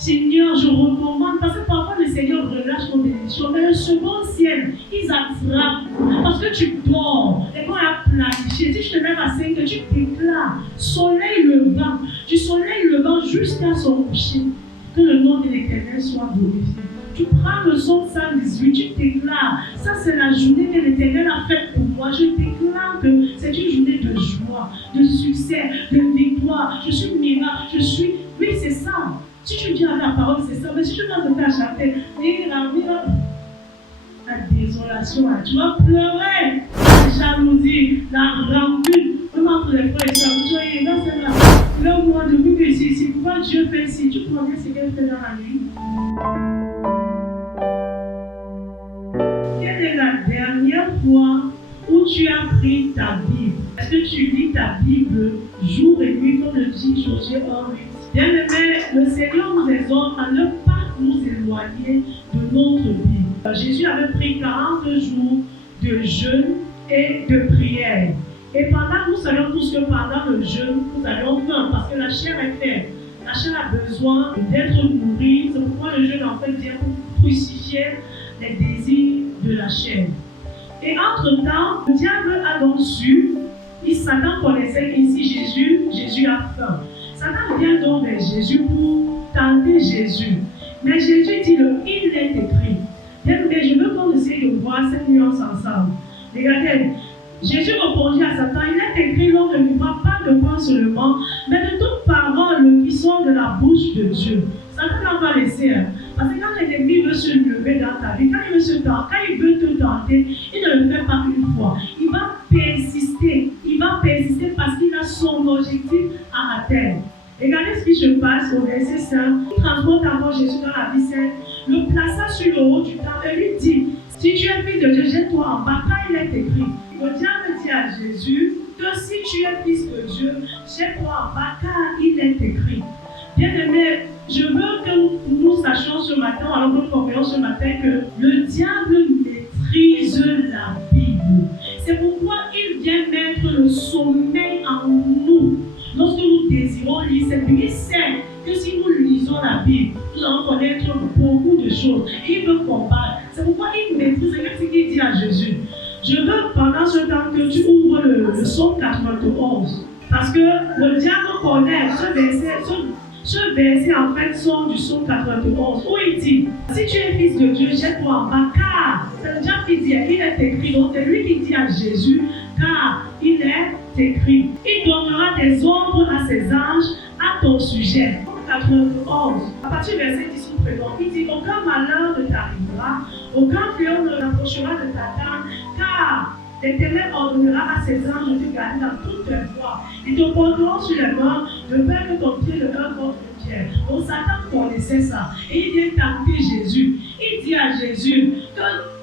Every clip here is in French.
Seigneur, je recommande, parce que parfois le Seigneur relâche nos bénédictions, mais le second ciel, ils attrapent, parce que tu dors, et quand il a planifié, si je te lève à 5 heures, tu déclares, soleil levant, du soleil levant jusqu'à son coucher, que le nom de l'Éternel soit glorifié. Tu prends le psaume 118, tu déclares, ça c'est la journée que l'Éternel a faite pour moi. Je déclare que c'est une journée de joie, de succès, de victoire. Je suis miracle, oui c'est ça. Si tu dis à la parole, c'est ça. Mais si tu vas te chanter, la désolation, tu vas pleurer, la jalousie, la rancune. Même entre les frères et sœurs, tu vois, dans celle-là, le mois de vous que ici, pourquoi Dieu fait ci, tu connais ce qu'elle fait dans la nuit. Quelle est la dernière fois où tu as pris ta Bible? Est-ce que tu lis ta Bible jour et nuit, comme le dit Josué 1:8? Bien-aimé, le Seigneur nous exhorte à ne pas nous éloigner de notre Bible. Jésus avait pris 40 jours de jeûne et de prière. Et nous savons tous que pendant le jeûne, nous avions faim parce que la chair est faible. La chair a besoin d'être nourrie. C'est pourquoi le jeûne en fait vient pour crucifier les désirs de la chair. Et entre-temps, le diable a donc su, Satan connaissait qu'ici Jésus a faim. Satan vient donc vers Jésus pour tenter Jésus. Mais Jésus dit il est écrit. Bien, mais je veux qu'on essaye de voir cette nuance ensemble. Regardez, Jésus répondit à Satan, il est écrit, l'homme ne vivra pas de pain seulement, mais de toute parole qui sort de la bouche de Dieu. Satan n'a pas laissé. Parce que quand l'ennemi veut se lever dans ta vie, quand il veut te tenter, il ne le fait pas une fois. Il va persister. Il va persister parce qu'il a son objectif à atteindre. Regardez ce qui se passe au verset 5. Il transporte encore Jésus dans la vie sainte, le plaça sur le haut du temple et lui dit, si tu es fils de Dieu, jette-toi en bas, car il est écrit. Le diable dit à Jésus que si tu es fils de Dieu, jette-toi en bas, car il est écrit. Bien-aimé, je veux que nous sachions ce matin, alors que nous comprenons ce matin, que le diable maîtrise la Bible. C'est pourquoi il vient mettre le sommeil en nous. Lorsque nous désirons lire cette Bible, il sait que si nous lisons la Bible, nous allons connaître beaucoup de choses. Et il veut combattre. C'est pourquoi il maîtrise. C'est ce qu'il dit à Jésus. Je veux pendant ce temps que tu ouvres le psaume 91. Parce que le diable connaît ce verset en fait sort du psaume 91 où il dit, si tu es fils de Dieu, jette-toi en bas, car c'est le diable qui dit, il est écrit. Donc c'est lui qui dit à Jésus, car il est écrit. Il donnera des ordres à ses anges à ton sujet. 91, à partir du verset 10 ou présent, il dit, aucun malheur ne t'arrivera, aucun fléau ne t'approchera de ta tente, car l'Éternel ordonnera à ses anges de te garder dans toutes tes voies. Ils te porteront sur les mains, de peur que ton pied ne heurte contre une pierre. Donc Satan connaissait ça. Et il vient tenter Jésus. Il dit à Jésus que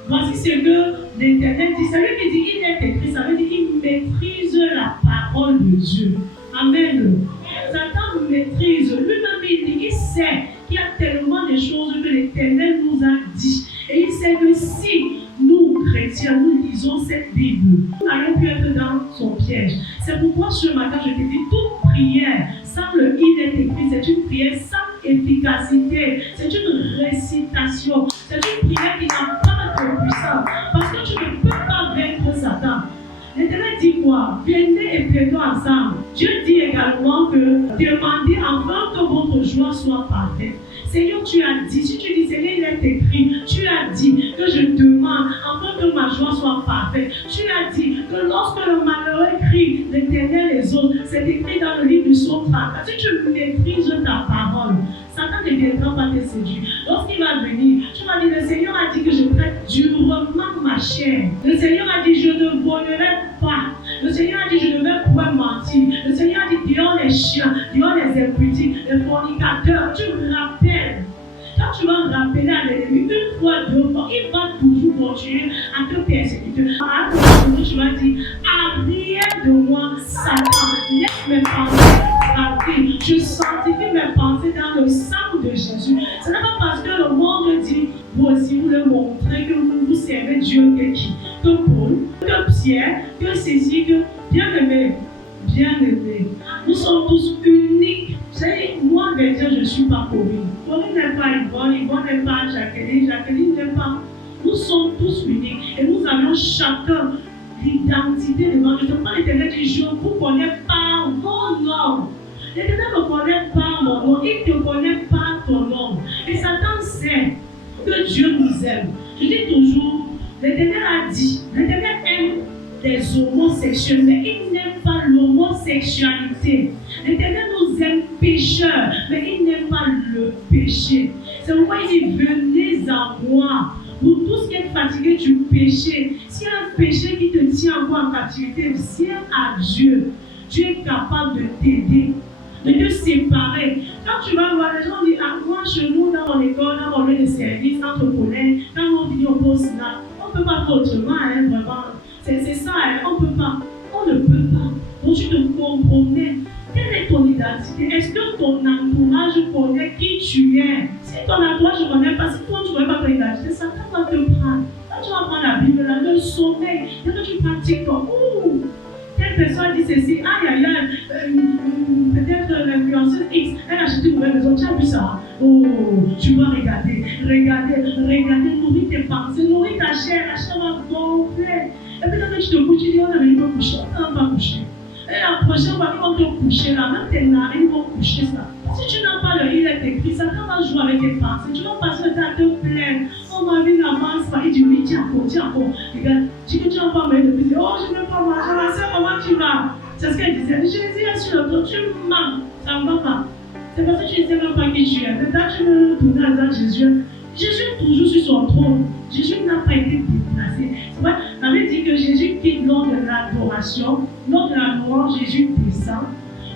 voici ce que l'Éternel dit. Ça veut dire qu'il est écrit, ça veut dire qu'il maîtrise la parole de Dieu. Amen. Satan maîtrise. Lui-même, il sait qu'il y a tellement de choses que l'Éternel nous a dit. Et il sait que si nous, chrétiens, nous lisons cette Bible, nous n'allons plus être dans son piège. C'est pourquoi ce matin, je te dis, toute prière sans le il est écrit, c'est une prière sans efficacité. C'est une récitation. C'est une prière qui n'a pas de puissance. Parce que tu ne peux pas vaincre Satan. L'Éternel dit quoi? Venez et prions ensemble. Dieu dit également que demandez enfin que votre joie soit parfaite. Seigneur, tu as dit, si tu dis Seigneur, il est écrit, tu as dit que je demande afin que ma joie soit parfaite. Tu as dit que lorsque le malheureux crie, l'Éternel les autres, c'est écrit dans le livre du psaume 34. Si tu maîtrises ta parole, Satan ne viendra pas te séduire. Lorsqu'il va venir, tu vas dire, le Seigneur a dit que je traite durement ma chair. Le Seigneur a dit, je ne volerai pas. Le Seigneur a dit, je ne vais pas mentir. Le Seigneur a dit, dehors les chiens, dehors les impudiques, les fornicateurs. Tu me rappelles. Quand tu vas rappeler à l'ennemi une fois, deux fois, il va toujours continuer à te persécuter. À tu vas dire, arrière de moi, Satan, laisse mes pensées rapper. Je sanctifie mes pensées dans le sang de Jésus. Ce n'est pas parce que le monde dit, vous aussi, vous le montrez que vous servez Dieu que qui? Que Paul, que Pierre, que Cécile, que bien-aimé. Bien-aimé. Nous sommes tous uniques. Vous savez, moi, avec Dieu, je ne suis pas commune. il n'est pas Yvonne, Yvonne n'est pas Jacqueline, Jacqueline n'est pas. Nous sommes tous uniques et nous avons chacun l'identité devant Dieu. Quand l'Éternel dit, je vous connais par vos noms. L'Éternel ne connaît pas mon nom, il ne connaît pas ton nom. Et Satan sait que Dieu nous aime. Je dis toujours, l'Éternel a dit, l'Éternel aime les homosexuels, mais il n'aime pas l'homosexualité. L'Éternel nous aime pécheurs, mais il n'aime pas le péché. C'est pourquoi il dit, venez à moi. Vous tous qui êtes fatigués du péché, s'il y a un péché qui te tient encore en captivité, viens à Dieu. Dieu est capable de t'aider, de te séparer. Quand tu vas voir les gens disent, ah, moi, chez nous, dans mon école, dans mon lieu de service, entre collègues, quand on dit on pose là, on ne peut pas faire autrement, hein, vraiment. C'est ça, hein, on ne peut pas. On ne peut pas. Donc tu te compromets. Quelle est ton identité? Est-ce que ton entourage connaît qui tu es? Si ton entourage ne connaît pas, si toi tu ne connais pas ton identité, Satan va te prendre. Quand tu vas prendre la Bible, là, le sommeil, dès que tu pratiques ton telle personne dit ceci, aïe aïe aïe, peut-être l'influenceuse X, elle a acheté une nouvelle maison, tu as vu ça? Oh, tu vas regarder, nourrir tes pensées, nourrir ta chair va gonfler. Et puis quand tu te couches, tu dis, on est venu me coucher, on ne va pas coucher. Et la prochaine fois qu'ils vont te coucher là, même tes narines vont coucher ça. Si tu n'as pas le il est écrit, Satan va jouer avec tes pensées. Tu vas passer le temps à te plaindre. Oh ma vie n'avance pas. Il dit oui, tiens encore. Regarde, tu que tu n'as pas mal de plaisir. Oh, je ne veux pas manger. Ma soeur, comment tu vas? C'est ce qu'elle disait. Jésus est sur le dos, tu mens. Ça ne va pas. C'est parce que tu ne sais même pas qui tu es. Maintenant, tu veux tourner à Jésus. Jésus est toujours sur son trône. Jésus n'a pas été déplacé. C'est vrai, on avait dit que Jésus quitte lors de l'adoration. Lors de la louange, Jésus descend.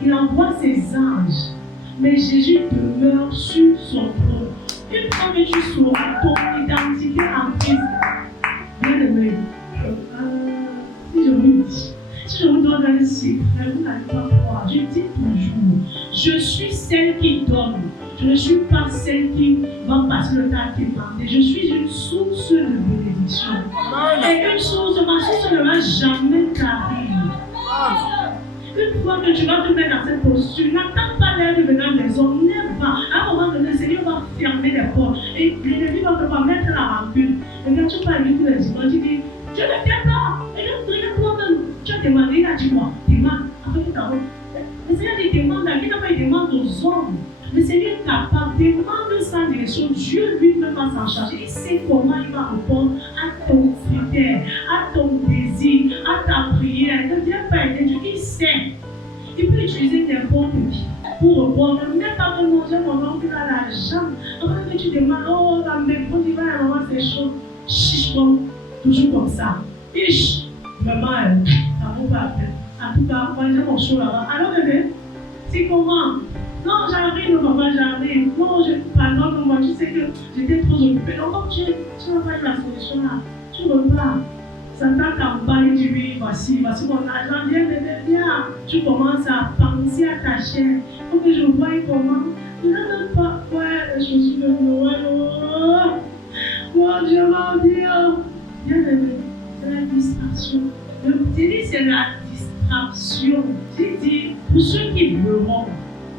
Il envoie ses anges. Mais Jésus demeure sur son trône. Une fois que tu sauras ton identité en Christ, bien aimé, si je vous donne un secret, vous n'allez pas croire. Je dis toujours, je suis celle qui donne. Je ne suis pas celle qui va passer le temps à demander. Je suis une source de bénédiction. Et une source, ma source ne va jamais t'arriver. Une fois que tu vas te mettre dans cette posture, n'attends pas l'air de venir des hommes, n'aime pas. À un moment donné, le Seigneur va fermer les portes. Et l'ennemi va te mettre la rancune. Et quand tu vas aller tous les dimanches, tu dis, je ne viens pas. Et là, regarde-toi-même. Tu as demandé, il a dit quoi? Demande. Après, tu t'arrêtes. Le Seigneur dit, demande à qui? Il demande aux hommes. Le Seigneur est capable, demande sa direction. Dieu lui-même va s'en charger. Il sait comment il va répondre à ton critère, à ton désir, à ta prière. Ne viens pas aider Dieu, il sait. Il peut utiliser n'importe qui pour répondre. Même pas que mon oncle a l'argent. Après que tu demandes, oh, la mère, quand il va à un moment, c'est chaud. Chiche, toujours comme ça. Ish, vraiment, ça vaut pas la peine. En tout cas, moi, j'ai mon chaud là-bas. Alors, bébé, c'est comment? Non, j'arrive, papa, j'arrive. Non, pardon, moi, tu sais que j'étais trop occupée. Non, comme tu n'as pas eu la solution là, tu repars. Satan t'emballe et tu dis, voici mon argent, viens, bébé, viens. Tu commences à penser à ta chair. Il faut que je voie comment. Tu n'as même pas, ouais, les chaussures de Noël. Oh, mon Dieu, mon Dieu. Viens, bébé, c'est la distraction. Le petit, c'est la distraction. J'ai dit, pour ceux qui verront,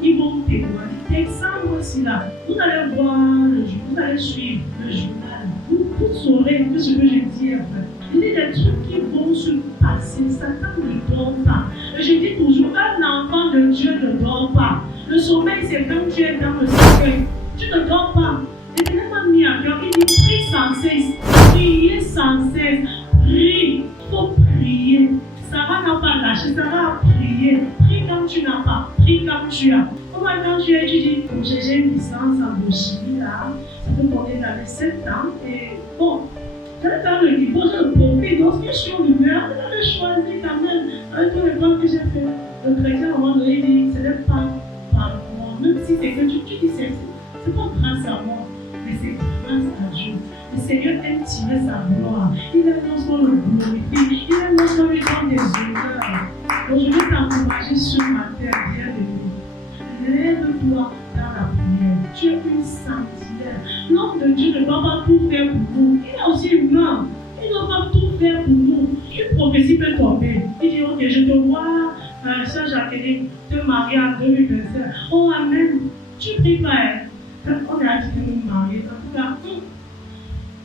ils vont témoigner. Exemple aussi là, vous allez voir le jour, vous allez suivre le journal. Vous saurez que ce que je dis en fait. Il y a des trucs qui vont se passer. Satan ne dort pas. Et je dis toujours, un enfant de Dieu ne dort pas. Le sommeil, c'est quand tu es dans le sommeil. Tu ne dors pas. Et tu n'es pas mis à cœur. Il dit, prie sans cesse. Priez sans cesse. Prie. Il faut prier. Sarah n'a pas lâché. Sarah a prié. Prie quand tu n'as pas. Prie quand tu as. Moi, quand tu étudies, j'ai une licence en biochimie là. Ça peut monter dans les 7 ans. Et bon, j'allais faire le niveau, je le profite. Lorsque je suis en humeur, j'avais choisi quand même. Avec tous les plans que j'ai fait, le chrétien, à un moment donné, il dit, ce n'est pas par moi. Même si c'est que tu dis, c'est pas grâce à moi, mais c'est grâce à Dieu. Le Seigneur aime tirer sa gloire. Il aime lorsqu'on le glorifie. Il aime lorsqu'on lui donne des honneurs. Donc je vais t'encourager sur ma terre, bien aimé. Lève-toi dans la prière. Tu es une sentinelle. L'homme de Dieu ne doit pas tout faire pour nous. Il est aussi humain. Il ne doit pas tout faire pour nous. Une prophétie peut tomber. Il dit, ok, je te vois, sœur Jacqueline, te marier en 2025. Oh, amen. Tu pries pas. On est habitué de nous marier. En tout cas,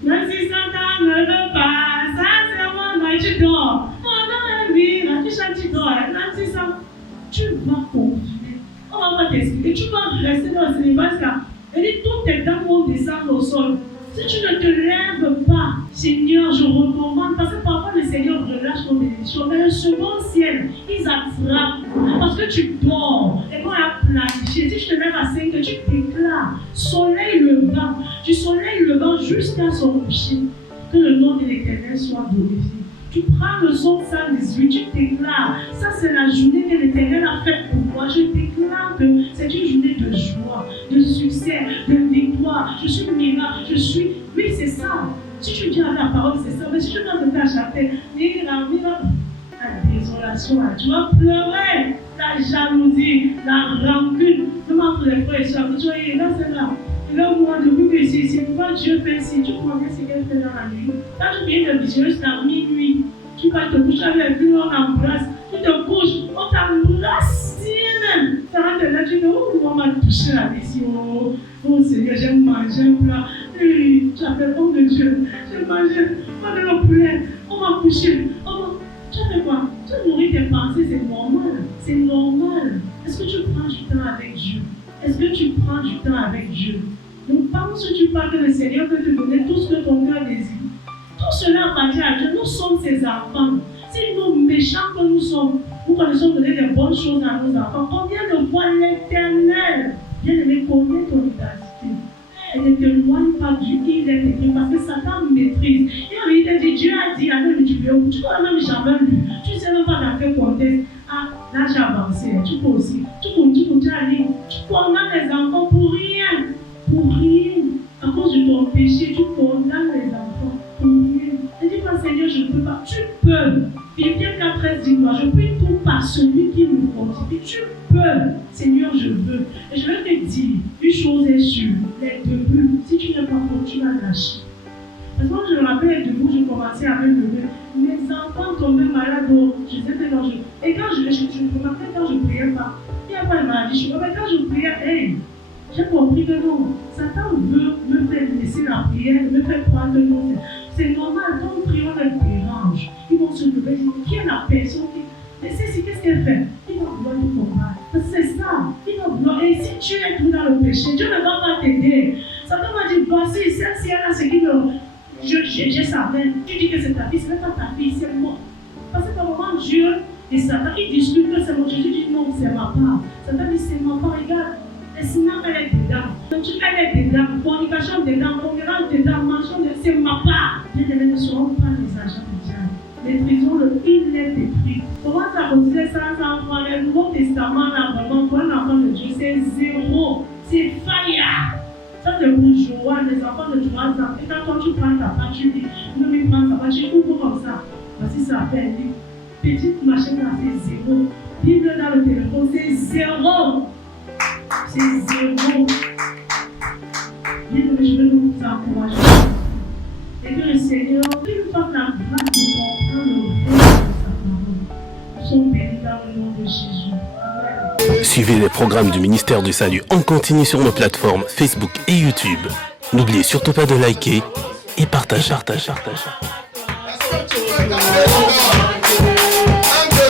même si Satan ne veut pas, ça c'est moi, tu dors. Oh non, oui, là, tu chantes, tu dors. Là, tu sens, tu vas continuer. On va pas t'expliquer. Tu vas rester dans le célibat. Elle dit, toutes tes dents vont descendre au sol. Si tu ne te lèves pas, Seigneur, je recommande, parce que parfois le Seigneur relâche nos bénédictions, mais le second ciel, ils attrapent, parce que tu dors, et quand il a planifié, si je te lève à 5 heures, tu déclares, soleil levant, du soleil levant jusqu'à son coucher, que le nom de l'Éternel soit glorifié. Tu prends le psaume 118, tu déclares, ça c'est la journée que l'Éternel a faite pour moi. Je déclare que c'est une journée de joie, de succès, de victoire. Je suis miracle, je suis. Oui, c'est ça. Si tu dis à la parole, c'est ça. Mais si tu viens de ta chapelle, mira, la désolation, tu vas pleurer, la jalousie, la rancune. Même entre les frères et soeurs, tu vois, là, c'est là. Et là, moi, depuis que c'est pourquoi Dieu fait si tu connais ce qu'elle fait dans la nuit. Quand tu viens de visionner jusqu'à minuit, tu vas te coucher avec lui, on embrasse, tu te couches, on t'embrasse, si même. Ça va te là, tu dis, oh, on m'a touché la vessie, oh Seigneur, j'ai mangé un plat. Tu appelles, oh de Dieu, j'ai mangé, on va le poulet, on m'a couché, tu as fait quoi? Tu as nourri tes pensées, c'est normal, c'est normal. Est-ce que tu prends du temps avec Dieu? Est-ce que tu prends du temps avec Dieu? Donc, penses-tu pas que le Seigneur peut te donner tout ce que ton cœur désire? Tout cela appartient à Dieu. Nous sommes ses enfants. Si nous, méchants que nous sommes, nous connaissons donner des bonnes choses à nos enfants, combien de fois l'Éternel vient de connaître ton identité? Elle ne témoigne pas du qu'il est écrit parce que Satan maîtrise. Il a dit, Dieu a dit, allez, tu peux même jamais lu. Tu ne sais même pas dans quel contexte. Ah, là j'ai avancé. Tu peux aussi. Tu continues à lire. Tu condamnes les enfants pour rien. Pour rien. À cause de ton péché, tu condamnes les enfants pour rien. Ne dis pas, Seigneur, je ne peux pas. Tu peux. Philippiens 4:13 dit, moi, je peux tout par celui qui me fortifie. Tu peux. Seigneur, je veux. Et je vais te dire, une chose est sûre. Les débuts, si tu n'es pas fort, tu vas lâcher. Parce que moi, je me rappelle les débuts, je commençais à me lever. Mes enfants tombaient malades, je disais non. Et quand je me rappelle quand je ne priais pas, il n'y a pas de maladie. Mais quand je priais, j'ai compris que non, Satan veut me faire laisser la prière, me faire croire que non. C'est normal, quand nous prions, on le dérange. Ils vont se lever, ils disent, qui est la personne qui. Mais c'est qu'est-ce qu'elle fait? Il va vouloir nous combattre. C'est ça. Il va vouloir. Et si tu es tout dans le péché, Dieu ne va pas t'aider. Satan m'a dit, voici, celle-ci, elle a ce qui me. J'ai sa veine. Tu dis que c'est ta fille, ce n'est pas ta fille, c'est moi. Parce que par moment, Dieu et Satan, ils discutent que c'est moi. Jésus dit non, c'est ma part. Satan dit c'est ma part, regarde. Et sinon, elle est dedans. Donc, elle est dedans. Fornication dedans, concurrence dedans, mensonge dedans, c'est ma part. Bien aimés, ne seront pas les agents du diable. Maîtrisons-le, il est écrit. Comment ça continue sans enfant? Le Nouveau Testament, là, vraiment, pour un enfant de Dieu, c'est zéro. C'est fire. Ça, c'est pour Joël, les enfants de 3 ans. Et quand tu prends ta part, tu dis, non, mais prends ta part, tu ouvres comme ça. Voici ça fait dit. Petite machine là, c'est zéro. Bible dans le téléphone, c'est zéro. C'est zéro. Bien que je veux nous encourager. Et que le Seigneur, qu'il nous fasse la grâce de comprendre le vrai de sa parole. Nous sommes bénis dans le nom de Jésus. Amen. Suivez les programmes du ministère du Salut en continu sur nos plateformes Facebook et YouTube. N'oubliez surtout pas de liker et partager.